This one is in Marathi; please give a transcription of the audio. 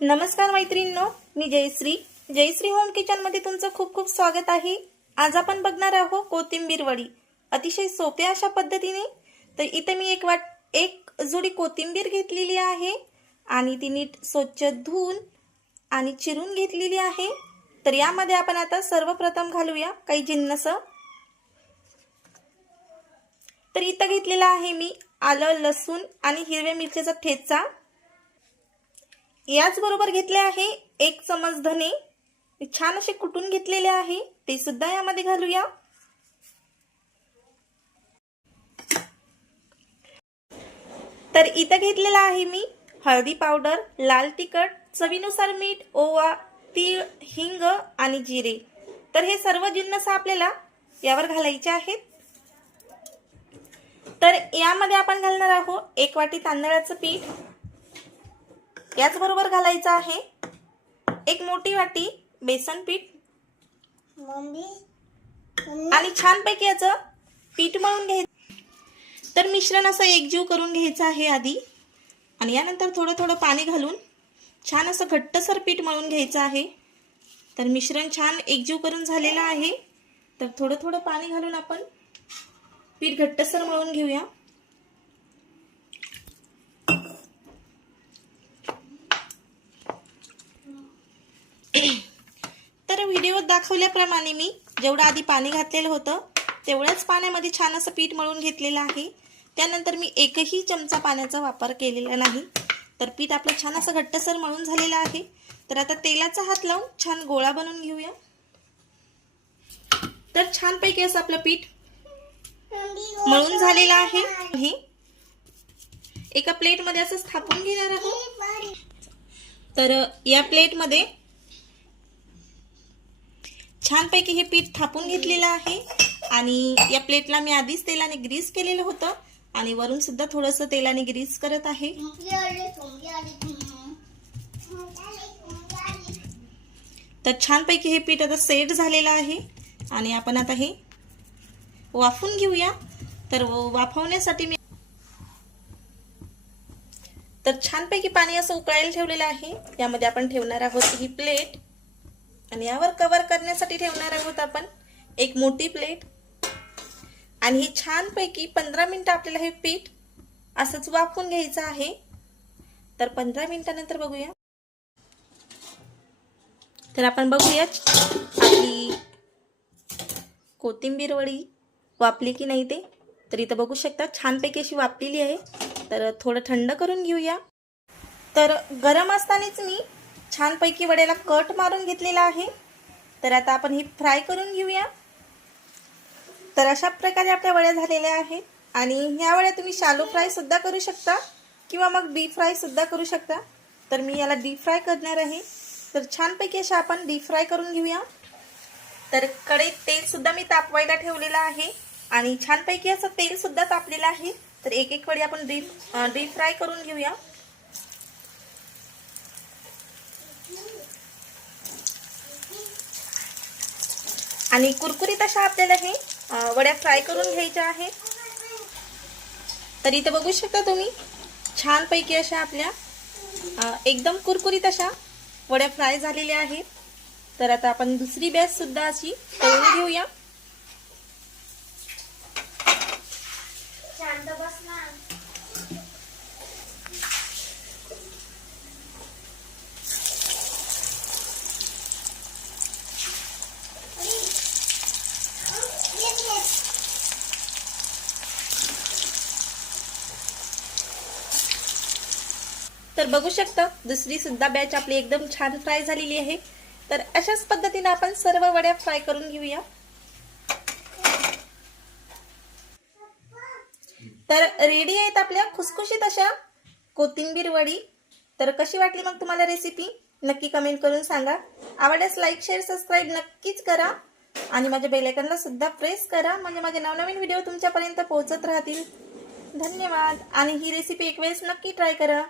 नमस्कार मैत्रिणींनो मी जयश्री. जयश्री होम किचनमध्ये तुमचं खूप खूप स्वागत आहे. आज आपण बघणार आहोत कोथिंबीर वडी. अतिशय सोप्या अशा पद्धतीने. तर इथे मी एक वाट एक जुडी कोथिंबीर घेतलेली आहे आणि ती नीट स्वच्छ धुवून आणि चिरून घेतलेली आहे. तर यामध्ये आपण आता सर्वप्रथम घालूया काही जिन्नस. तर इथं घेतलेला आहे मी आलं लसूण आणि हिरव्या मिरचीचा ठेचा. याचबरोबर घेतले आहे एक चमच धने. छान असे कुटून घेतलेले आहे. ते सुद्धा यामध्ये घालूया. तर इथं घेतलेला आहे मी हळदी पावडर लाल तिखट चवीनुसार मीठ ओवा तीळ हिंग आणि जिरे. तर हे सर्व जिन्नस आपल्याला यावर घालायचे आहेत. तर यामध्ये आपण घालणार आहोत एक वाटी तांदळाचं पीठ याचबरोबर घालायचं आहे. एक मोठी वाटी बेसन पीठ. आणि छानपैकी याचं पीठ मळून घ्यायचं तर मिश्रण असं एकजीव करून घ्यायचं आहे आधी. आणि यानंतर थोडं थोडं पाणी घालून छान असं घट्टसर पीठ मळून घ्यायचं आहे. तर मिश्रण छान एकजीव करून झालेलं आहे. तर थोडं थोडं पाणी घालून आपण पीठ घट्टसर मळून घेऊया तर व्हिडिओत दाखवल्याप्रमाणे मी जेवढं आधी पाणी घातलेलं होतं तेवढ्याच पाण्यामध्ये छान असं पीठ मळून घेतलेलं आहे. त्यानंतर मी एकही चमचा पाण्याचा वापर केलेला नाही. तर पीठ आपलं छान असं घट्टसर मळून झालेलं आहे. तर आता तेलाचा हात लावून छान गोळा बनवून घेऊया. तर छानपैकी असं आपलं पीठ मळून झालेलं आहे. हे एका प्लेटमध्ये असं स्थापून घेणार आहोत. तर या प्लेटमध्ये छानपैकी हे पीठ थापून घेतलेलं आहे. आणि या प्लेटला मी आधीच तेलाने ग्रीस केलेलं होतं. आणि वरून सुद्धा थोडंसं तेलाने ग्रीस करत आहे. तर छानपैकी हे पीठ आता सेट झालेलं आहे. आणि आपण आता हे वाफून घेऊया. तर वाफवण्यासाठी मी तर छानपैकी पाणी असं उकळायला ठेवलेलं आहे. यामध्ये आपण ठेवणार आहोत ही प्लेट. आणि यावर कवर करण्यासाठी ठेवणार आहोत आपण एक मोठी प्लेट आणि ही छानपैकी पंधरा मिनटं आपल्याला हे पीठ असंच वाफून घ्यायचं आहे. तर पंधरा मिनिटानंतर बघूया. तर आपण बघूया आपली कोथिंबीर वडी वापली की नाही ते. तर इथं बघू शकता छानपैकी अशी वापलेली आहे. तर थोडं थंड करून घेऊया. तर गरम असतानाच मी छानपैकी वड्याला कट मारून घेतलेला आहे. तर आता आपण ही फ्राय करून घेऊया. तर अशा प्रकारे आपल्या वड्या झालेल्या आहेत. आणि ह्या वड्या तुम्ही शालो फ्रायसुद्धा करू शकता किंवा मग डीप फ्रायसुद्धा करू शकता. तर मी याला डीप फ्राय करणार आहे. तर छानपैकी अशा आपण डीप फ्राय करून घेऊया. तर कढईत तेलसुद्धा मी तापवायला ठेवलेलं आहे. आणि छानपैकी असं तेलसुद्धा तापलेलं आहे. तर एक एक वडी आपण डीप डीप फ्राय करून घेऊया. आणि कुरकुरीत अशा आपल्याला हे वड्या फ्राय करून घ्यायच्या आहे तर इथे बघू शकता तुम्ही छानपैकी अशा आपल्या एकदम कुरकुरीत अशा वड्या फ्राय झालेल्या आहेत. तर आता आपण दुसरी बॅच सुद्धा अशी तळून घेऊया. तर बघू शकता दुसरी सुद्धा बॅच आपली एकदम छान फ्राय झालेली आहे. तर अशाच पद्धतीने आपण सर्व वड्या फ्राय करून घेऊया. तर रेडी आहेत आपल्या खुसखुशीत अशा कोथिंबीर वडी. तर कशी वाटली मग तुम्हाला रेसिपी नक्की कमेंट करून सांगा. आवडल्यास लाईक शेअर सबस्क्राईब नक्कीच करा. आणि माझ्या बेलायकनला सुद्धा प्रेस करा. म्हणजे माझे नवनवीन व्हिडिओ तुमच्यापर्यंत पोहोचत राहतील. धन्यवाद. आणि ही रेसिपी एक वेळेस नक्की ट्राय करा.